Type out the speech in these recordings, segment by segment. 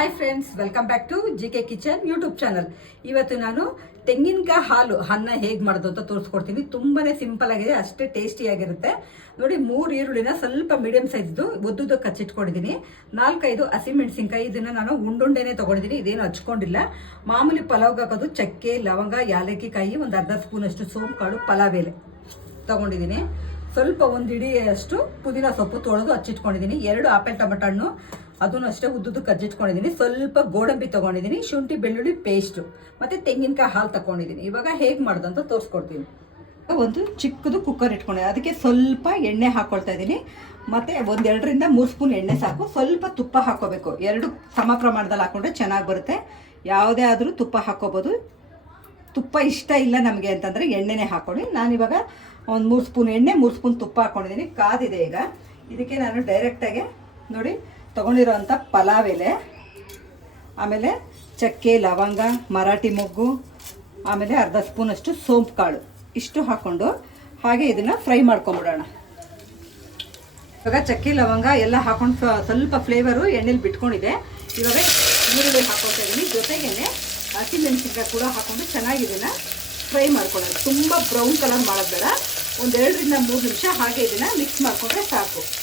Hi friends welcome back to G K kitchen YouTube channel ಇವತ್ತು ನಾನು ತೆಂಗಿನಕಾಯಿ ಹಾಲು, ಅನ್ನ ಹೇಗೆ ಮಾಡೋದು ಅಂತ ತೋರಿಸ್ಕೊಡ್ತೀನಿ. ತುಂಬಾನೇ ಸಿಂಪಲ್ ಆಗಿದೆ, ಅಷ್ಟೇ ಟೇಸ್ಟಿ ಆಗಿರುತ್ತೆ. ನೋಡಿ, ಮೂರು ಈರುಳ್ಳಿನ ಸ್ವಲ್ಪ ಮೀಡಿಯಂ ಸೈಜ್ದು ಉದ್ದುದ್ದು ಕಚ್ಚಿಟ್ಕೊಂಡಿದ್ದೀನಿ ನಾಲ್ಕೈದು ಹಸಿಮೆಣಸಿನ್ಕಾಯಿ ಇದನ್ನ ನಾನು ಉಂಡುಂಡೆನೇ ತೊಗೊಂಡಿದ್ದೀನಿ ಇದೇನು ಹಚ್ಕೊಂಡಿಲ್ಲ. ಮಾಮೂಲಿ ಪಲಾವ್ಗೆ ಹಾಕೋದು ಚಕ್ಕೆ, ಲವಂಗ ಯಾಲಕ್ಕಿ ಕಾಯಿ ಒಂದು ಅರ್ಧ ಸ್ಪೂನ್ ಅಷ್ಟು ಸೋಂಪು ಕಾಳು ಪಲಾವ್ ಎಲೆ ತಗೊಂಡಿದ್ದೀನಿ ಸ್ವಲ್ಪ ಒಂದು ಇಡಿಯಷ್ಟು ಪುದೀನ ಸೊಪ್ಪು ತೊಳೆದು ಹಚ್ಚಿಟ್ಕೊಂಡಿದ್ದೀನಿ ಎರಡು ಆಪಲ್ ಟೊಮೆಟೊ ಹಣ್ಣು ಅದನ್ನು ಅಷ್ಟೇ ಉದ್ದುದ್ದು ಕಜ್ಜಿಟ್ಕೊಂಡಿದ್ದೀನಿ ಸ್ವಲ್ಪ ಗೋಡಂಬಿ ತೊಗೊಂಡಿದ್ದೀನಿ, ಶುಂಠಿ, ಬೆಳ್ಳುಳ್ಳಿ ಪೇಸ್ಟು ಮತ್ತು ತೆಂಗಿನಕಾಯಿ ಹಾಲು ತಗೊಂಡಿದ್ದೀನಿ ಇವಾಗ ಹೇಗೆ ಮಾಡೋದು ಅಂತ ತೋರಿಸ್ಕೊಡ್ತೀನಿ. ಒಂದು ಚಿಕ್ಕದು ಕುಕ್ಕರ್ ಇಟ್ಕೊಂಡಿದ್ದೀನಿ. ಅದಕ್ಕೆ ಸ್ವಲ್ಪ ಎಣ್ಣೆ ಹಾಕ್ಕೊಳ್ತಾ ಇದ್ದೀನಿ. ಮತ್ತು ಒಂದೆರಡರಿಂದ ಮೂರು ಸ್ಪೂನ್ ಎಣ್ಣೆ ಸಾಕು. ಸ್ವಲ್ಪ ತುಪ್ಪ ಹಾಕ್ಕೋಬೇಕು ಎರಡು ಸಮ ಪ್ರಮಾಣದಲ್ಲಿ ಹಾಕ್ಕೊಂಡ್ರೆ ಚೆನ್ನಾಗಿ ಬರುತ್ತೆ. ಯಾವುದೇ ಆದರೂ ತುಪ್ಪ ಹಾಕ್ಕೋಬೋದು ತುಪ್ಪ ಇಷ್ಟ ಇಲ್ಲ ನಮಗೆ ಅಂತಂದರೆ ಎಣ್ಣೆನೇ ಹಾಕ್ಕೊಳ್ಳಿ ನಾನಿವಾಗ ಒಂದು ಮೂರು ಸ್ಪೂನ್ ಎಣ್ಣೆ, ಮೂರು ಸ್ಪೂನ್ ತುಪ್ಪ ಹಾಕ್ಕೊಂಡಿದ್ದೀನಿ ಕಾದಿದೆ ಈಗ. ಇದಕ್ಕೆ ನಾನು ಡೈರೆಕ್ಟಾಗಿ ನೋಡಿ ತೊಗೊಂಡಿರೋವಂಥ ಪಲಾವ್ ಎಲೆ, ಆಮೇಲೆ ಚಕ್ಕೆ, ಲವಂಗ, ಮರಾಠಿ ಮೊಗ್ಗು, ಆಮೇಲೆ ಅರ್ಧ ಸ್ಪೂನಷ್ಟು ಸೋಂಪು ಕಾಳು ಇಷ್ಟು ಹಾಕ್ಕೊಂಡು ಹಾಗೆ ಇದನ್ನು ಫ್ರೈ ಮಾಡ್ಕೊಂಬಿಡೋಣ. ಇವಾಗ ಚಕ್ಕೆ, ಲವಂಗ ಎಲ್ಲ ಹಾಕೊಂಡು ಸ್ವ- ಸ್ವಲ್ಪ ಫ್ಲೇವರು ಎಣ್ಣೆಲಿ ಬಿಟ್ಕೊಂಡಿದೆ. ಇವಾಗ ಈರುಳ್ಳಿ ಹಾಕೊಳ್ತಾ ಇದ್ದೀನಿ ಹಸಿ ಹಸಿಮೆಣಸಿನ್ಕಾಯಿ ಕೂಡ ಹಾಕ್ಕೊಂಡು ಚೆನ್ನಾಗಿ ಇದನ್ನು ಫ್ರೈ ಮಾಡ್ಕೊಳ್ಳೋಣ. ತುಂಬ ಬ್ರೌನ್ ಕಲರ್ ಮಾಡೋದು ಬೇಡ. ಒಂದೆರಡರಿಂದ ಮೂರು ನಿಮಿಷ ಹಾಗೆ ಇದನ್ನು ಮಿಕ್ಸ್ ಮಾಡಿಕೊಂಡ್ರೆ ಸಾಕು.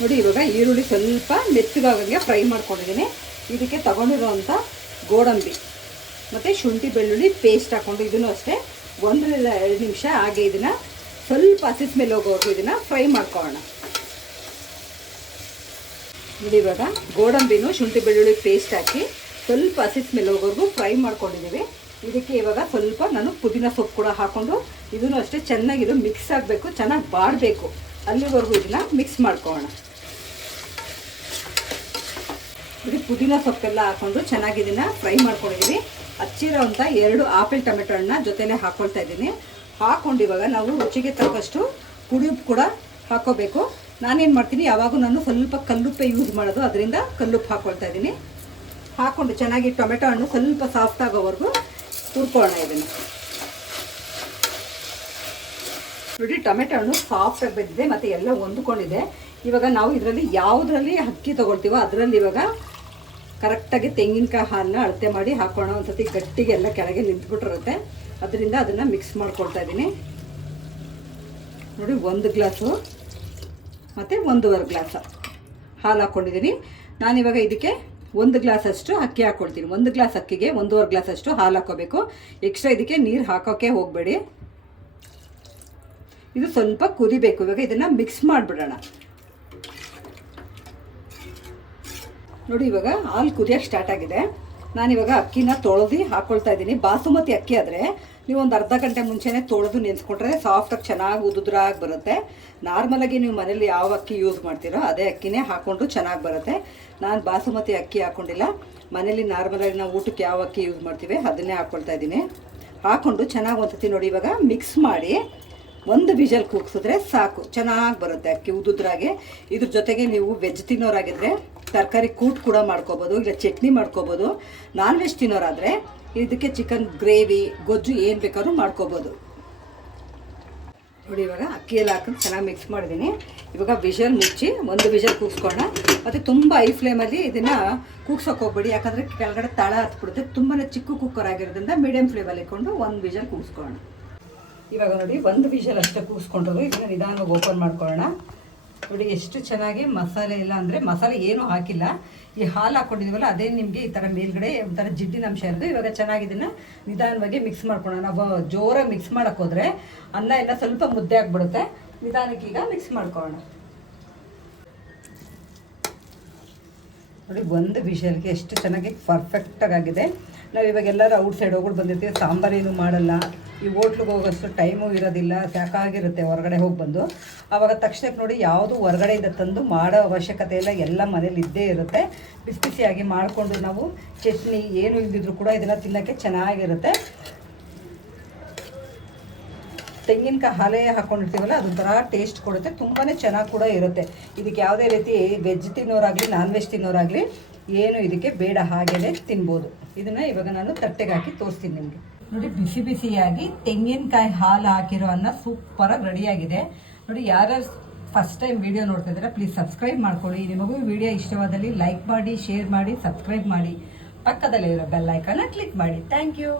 ನೋಡಿ, ಇವಾಗ ಈರುಳ್ಳಿ ಸ್ವಲ್ಪ ಮೆತ್ತಗಾಗಂಗೆ ಫ್ರೈ ಮಾಡ್ಕೊಂಡಿದ್ದೀನಿ. ಇದಕ್ಕೆ ತಗೊಂಡಿರೋವಂಥ ಗೋಡಂಬಿ ಮತ್ತು ಶುಂಠಿ ಬೆಳ್ಳುಳ್ಳಿ ಪೇಸ್ಟ್ ಹಾಕ್ಕೊಂಡು ಇದನ್ನು ಅಷ್ಟೇ ಒಂದರಿಂದ ಎರಡು ನಿಮಿಷ ಹಾಗೆ ಇದನ್ನು ಸ್ವಲ್ಪ ಹಸಿದ ಮೇಲೆ ಹೋಗೋವರೆಗೂ ಇದನ್ನು ಫ್ರೈ ಮಾಡ್ಕೊಳ್ಳೋಣ. ನೋಡಿ, ಇವಾಗ ಗೋಡಂಬಿನೂ ಶುಂಠಿ ಬೆಳ್ಳುಳ್ಳಿ ಪೇಸ್ಟ್ ಹಾಕಿ ಸ್ವಲ್ಪ ಹಸಿದ ಮೇಲೆ ಹೋಗೋವರೆಗೂ ಫ್ರೈ ಮಾಡ್ಕೊಂಡಿದ್ದೀವಿ. ಇದಕ್ಕೆ ಇವಾಗ ಸ್ವಲ್ಪ ನಾನು ಪುದೀನ ಸೊಪ್ಪು ಕೂಡ ಹಾಕ್ಕೊಂಡು ಇದನ್ನು ಅಷ್ಟೇ ಚೆನ್ನಾಗಿ ಇದು ಮಿಕ್ಸ್ ಆಗಬೇಕು, ಚೆನ್ನಾಗಿ ಬಾಡಬೇಕು. ಅಲ್ಲಿವರೆಗೂ ಇದನ್ನು ಮಿಕ್ಸ್ ಮಾಡ್ಕೊಳ್ಳೋಣ. ಇದು ಪುದೀನ ಸೊಪ್ಪೆಲ್ಲ ಹಾಕೊಂಡು ಚೆನ್ನಾಗಿ ಇದನ್ನ ಫ್ರೈ ಮಾಡ್ಕೊಂಡಿದ್ದೀನಿ ಹಚ್ಚಿರೋಂಥ ಎರಡು ಆಪಲ್ ಟೊಮೆಟೊ ಹಣ್ಣ ಜೊತೆನೆ ಹಾಕ್ಕೊಳ್ತಾ ಇದ್ದೀನಿ. ಹಾಕೊಂಡು ಇವಾಗ ನಾವು ರುಚಿಗೆ ತಕ್ಕಷ್ಟು ಪುಡಿ ಉಪ್ಪು ಕೂಡ ಹಾಕೋಬೇಕು. ನಾನೇನು ಮಾಡ್ತೀನಿ, ಯಾವಾಗೂ ನಾನು ಸ್ವಲ್ಪ ಕಲ್ಲುಪ್ಪೆ ಯೂಸ್ ಮಾಡೋದು, ಅದರಿಂದ ಕಲ್ಲುಪ್ಪು ಹಾಕೊಳ್ತಾ ಇದ್ದೀನಿ. ಹಾಕ್ಕೊಂಡು ಚೆನ್ನಾಗಿ ಟೊಮೆಟೊ ಹಣ್ಣು ಸ್ವಲ್ಪ ಸಾಫ್ಟ್ ಆಗೋವರೆಗೂ ಹುರ್ಕೊಳ್ಳೋಣ ಇದನ್ನು. ನೋಡಿ ಟೊಮೆಟೊ ಹಣ್ಣು ಸಾಫ್ಟ್ ಆಗಿ ಬಂದಿದೆ, ಮತ್ತು ಎಲ್ಲ ಹೊಂದ್ಕೊಂಡಿದೆ. ಇವಾಗ ನಾವು ಇದರಲ್ಲಿ ಯಾವುದರಲ್ಲಿ ಅಕ್ಕಿ ತಗೊಳ್ತೀವೋ ಅದರಲ್ಲಿ ಇವಾಗ ಕರೆಕ್ಟಾಗಿ ತೆಂಗಿನಕಾಯಿ ಹಾಲನ್ನ ಅಳತೆ ಮಾಡಿ ಹಾಕೋಣ ಒಂದ್ಸತಿ ಗಟ್ಟಿಗೆ ಎಲ್ಲ ಕೆಳಗೆ ನಿಂತ್ಬಿಟ್ಟಿರುತ್ತೆ. ಅದರಿಂದ ಅದನ್ನು ಮಿಕ್ಸ್ ಮಾಡ್ಕೊಳ್ತಾ ಇದ್ದೀನಿ. ನೋಡಿ, ಒಂದು ಗ್ಲಾಸು ಮತ್ತು ಒಂದೂವರೆ ಗ್ಲಾಸ್ ಹಾಲು ಹಾಕ್ಕೊಂಡಿದ್ದೀನಿ ನಾನಿವಾಗ ಇದಕ್ಕೆ ಒಂದು ಗ್ಲಾಸಷ್ಟು ಅಕ್ಕಿ ಹಾಕ್ಕೊಳ್ತೀನಿ ಒಂದು ಗ್ಲಾಸ್ ಅಕ್ಕಿಗೆ ಒಂದೂವರೆ ಗ್ಲಾಸಷ್ಟು ಹಾಲು ಹಾಕ್ಕೋಬೇಕು ಎಕ್ಸ್ಟ್ರಾ ಇದಕ್ಕೆ ನೀರು ಹಾಕೋಕ್ಕೆ ಹೋಗಬೇಡಿ. ಇದು ಸ್ವಲ್ಪ ಕುದಿಬೇಕು. ಇವಾಗ ಇದನ್ನು ಮಿಕ್ಸ್ ಮಾಡಿಬಿಡೋಣ. ನೋಡಿ, ಇವಾಗ ಹಾಲು ಕುದಿಯೋಕ್ಕೆ ಸ್ಟಾರ್ಟ್ ಆಗಿದೆ. ನಾನಿವಾಗ ಅಕ್ಕಿನ ತೊಳೆದು ಹಾಕ್ಕೊಳ್ತಾ ಇದ್ದೀನಿ. ಬಾಸುಮತಿ ಅಕ್ಕಿ ಆದರೆ ನೀವು ಒಂದು ಅರ್ಧ ಗಂಟೆ ಮುಂಚೆನೇ ತೊಳೆದು ನೆನೆಸ್ಕೊಂಡ್ರೆ ಸಾಫ್ಟಾಗಿ ಚೆನ್ನಾಗಿ ಉದುದ್ರಾಗಿ ಬರುತ್ತೆ. ನಾರ್ಮಲಾಗಿ ನೀವು ಮನೇಲಿ ಯಾವ ಅಕ್ಕಿ ಯೂಸ್ ಮಾಡ್ತೀರೋ ಅದೇ ಅಕ್ಕಿನೇ ಹಾಕ್ಕೊಂಡು ಚೆನ್ನಾಗಿ ಬರುತ್ತೆ. ನಾನು ಬಾಸುಮತಿ ಅಕ್ಕಿ ಹಾಕ್ಕೊಂಡಿಲ್ಲ ಮನೇಲಿ ನಾರ್ಮಲಾಗಿ ನಾವು ಊಟಕ್ಕೆ ಯಾವ ಅಕ್ಕಿ ಯೂಸ್ ಮಾಡ್ತೀವಿ ಅದನ್ನೇ ಹಾಕ್ಕೊಳ್ತಾ ಇದ್ದೀನಿ. ಹಾಕ್ಕೊಂಡು ಚೆನ್ನಾಗಿ ಒಂದ್ಸತಿ ನೋಡಿ, ಇವಾಗ ಮಿಕ್ಸ್ ಮಾಡಿ ಒಂದು ವಿಜಲ್ ಕೂಗ್ಸಿದ್ರೆ ಸಾಕು. ಚೆನ್ನಾಗಿ ಬರುತ್ತೆ ಅಕ್ಕಿ ಉದುದ್ರಾಗೆ. ಇದ್ರ ಜೊತೆಗೆ ನೀವು ವೆಜ್ ತಿನ್ನೋರಾಗಿದ್ರೆ ತರಕಾರಿ ಕೂಟ್ ಕೂಡ ಮಾಡ್ಕೋಬೋದು, ಇಲ್ಲ ಚಟ್ನಿ ಮಾಡ್ಕೋಬೋದು. ನಾನ್ ವೆಜ್ ತಿನ್ನೋರಾದರೆ ಇದಕ್ಕೆ ಚಿಕನ್ ಗ್ರೇವಿ ಗೊಜ್ಜು ಏನು ಬೇಕಾದ್ರೂ ಮಾಡ್ಕೋಬೋದು. ನೋಡಿ ಇವಾಗ ಅಕ್ಕಿ ಎಲ್ಲ ಹಾಕೊಂಡು ಚೆನ್ನಾಗಿ ಮಿಕ್ಸ್ ಮಾಡಿದ್ದೀನಿ. ಇವಾಗ ವಿಷಲ್ ಮುಚ್ಚಿ ಒಂದು ವಿಷಲ್ ಕೂಗ್ಸ್ಕೊಳ್ಳೋಣ. ಮತ್ತು ತುಂಬ ಐ ಫ್ಲೇಮಲ್ಲಿ ಇದನ್ನು ಕೂಗ್ಸೋಕೆ ಹೋಗ್ಬೇಡಿ. ಯಾಕಂದರೆ ಕೆಳಗಡೆ ತಳ ಹತ್ಬಿಡುತ್ತೆ. ತುಂಬಾ ಚಿಕ್ಕ ಕುಕ್ಕರ್ ಆಗಿರೋದ್ರಿಂದ ಮೀಡಿಯಮ್ ಫ್ಲೇಮಲ್ಲಿ ಇಟ್ಕೊಂಡು ಒಂದು ವಿಷಲ್ ಕೂಗಿಸ್ಕೊಳ್ಳೋಣ. ಇವಾಗ ನೋಡಿ, ಒಂದು ವಿಷಲ್ ಅಷ್ಟೇ ಕೂಗಿಸ್ಕೊಂಡ್ರು ಇದನ್ನ ನಿಧಾನವಾಗಿ ಓಪನ್ ಮಾಡ್ಕೊಳ್ಳೋಣ. ನೋಡಿ, ಎಷ್ಟು ಚೆನ್ನಾಗಿ ಮಸಾಲೆ ಇಲ್ಲ ಅಂದರೆ ಮಸಾಲೆ ಏನೂ ಹಾಕಿಲ್ಲ. ಈ ಹಾಲು ಹಾಕ್ಕೊಂಡಿದ್ದೀವಲ್ಲ ಅದೇ ನಿಮಗೆ ಈ ಥರ ಮೇಲ್ಗಡೆ ಒಂಥರ ಜಿಡ್ಡಿನ ಅಂಶ ಇರೋದು. ಇವಾಗ ಚೆನ್ನಾಗಿ ಇದನ್ನು ನಿಧಾನವಾಗಿ ಮಿಕ್ಸ್ ಮಾಡ್ಕೊಳ್ಳೋಣ. ನಾವು ಜೋರಾಗಿ ಮಿಕ್ಸ್ ಹೋದರೆ ಅನ್ನ ಎಲ್ಲ ಸ್ವಲ್ಪ ಮುದ್ದೆ ಆಗಿಬಿಡುತ್ತೆ. ನಿಧಾನಕ್ಕೆ ಈಗ ಮಿಕ್ಸ್ ಮಾಡ್ಕೊಳ್ಳೋಣ. ನೋಡಿ, ಒಂದು ವಿಷಲ್ಗೆ ಎಷ್ಟು ಚೆನ್ನಾಗಿ ಪರ್ಫೆಕ್ಟಾಗಿ ಆಗಿದೆ. ನಾವು ಇವಾಗ ಎಲ್ಲರೂ ಔಟ್ ಸೈಡ್ ಹೋಗ್ಬಿಟ್ಟು ಬಂದಿರ್ತೀವಿ ಸಾಂಬಾರೇನು ಮಾಡಲ್ಲ. ಈ ಹೋಟ್ಲಿಗೆ ಹೋಗೋಷ್ಟು ಟೈಮು ಇರೋದಿಲ್ಲ. ಸಾಕಾಗಿರುತ್ತೆ. ಹೊರಗಡೆ ಹೋಗಿ ಬಂದು. ಆವಾಗ ತಕ್ಷಣಕ್ಕೆ ನೋಡಿ ಯಾವುದು ಹೊರಗಡೆಯಿಂದ ತಂದು ಮಾಡೋ ಅವಶ್ಯಕತೆ ಇಲ್ಲ. ಎಲ್ಲ ಮನೇಲಿ ಇದ್ದೇ ಇರುತ್ತೆ. ಬಿಸಿ ಬಿಸಿಯಾಗಿ ಮಾಡಿಕೊಂಡು ನಾವು ಚಟ್ನಿ ಏನು ಇಲ್ದಿದ್ರು ಕೂಡ ಇದನ್ನು ತಿನ್ನೋಕ್ಕೆ ಚೆನ್ನಾಗಿರುತ್ತೆ. ತೆಂಗಿನಕಾಯಿ ಹಾಲೇ ಹಾಕ್ಕೊಂಡಿರ್ತೀವಲ್ಲ ಅದೊಂಥರ ಟೇಸ್ಟ್ ಕೊಡುತ್ತೆ. ತುಂಬಾ ಚೆನ್ನಾಗಿ ಕೂಡ ಇರುತ್ತೆ. ಇದಕ್ಕೆ ಯಾವುದೇ ರೀತಿ ವೆಜ್ ತಿನ್ನೋರಾಗಲಿ ನಾನ್ ವೆಜ್ ತಿನ್ನೋರಾಗಲಿ ಏನು ಇದಕ್ಕೆ ಬೇಡ, ಹಾಗೆಯೇ ತಿನ್ಬೋದು. ಇದನ್ನು ಇವಾಗ ನಾನು ತಟ್ಟೆಗೆ ಹಾಕಿ ತೋರಿಸ್ತೀನಿ ನಿಮಗೆ. ನೋಡಿ, ಬಿಸಿ ಬಿಸಿಯಾಗಿ ತೆಂಗಿನಕಾಯಿ ಹಾಲು ಹಾಕಿರೋ ಅನ್ನ ಸೂಪರಾಗಿ ರೆಡಿಯಾಗಿದೆ. ನೋಡಿ, ಯಾರ್ಯಾರು ಫಸ್ಟ್ ಟೈಮ್ ವಿಡಿಯೋ ನೋಡ್ತಿದ್ರೆ ಪ್ಲೀಸ್ ಸಬ್ಸ್ಕ್ರೈಬ್ ಮಾಡ್ಕೊಳ್ಳಿ. ನಿಮಗೂ ವಿಡಿಯೋ ಇಷ್ಟವಾದಲ್ಲಿ ಲೈಕ್ ಮಾಡಿ ಶೇರ್ ಮಾಡಿ ಸಬ್ಸ್ಕ್ರೈಬ್ ಮಾಡಿ. ಪಕ್ಕದಲ್ಲಿರೋ ಬೆಲ್ ಐಕನ್ನ ಕ್ಲಿಕ್ ಮಾಡಿ. Thank you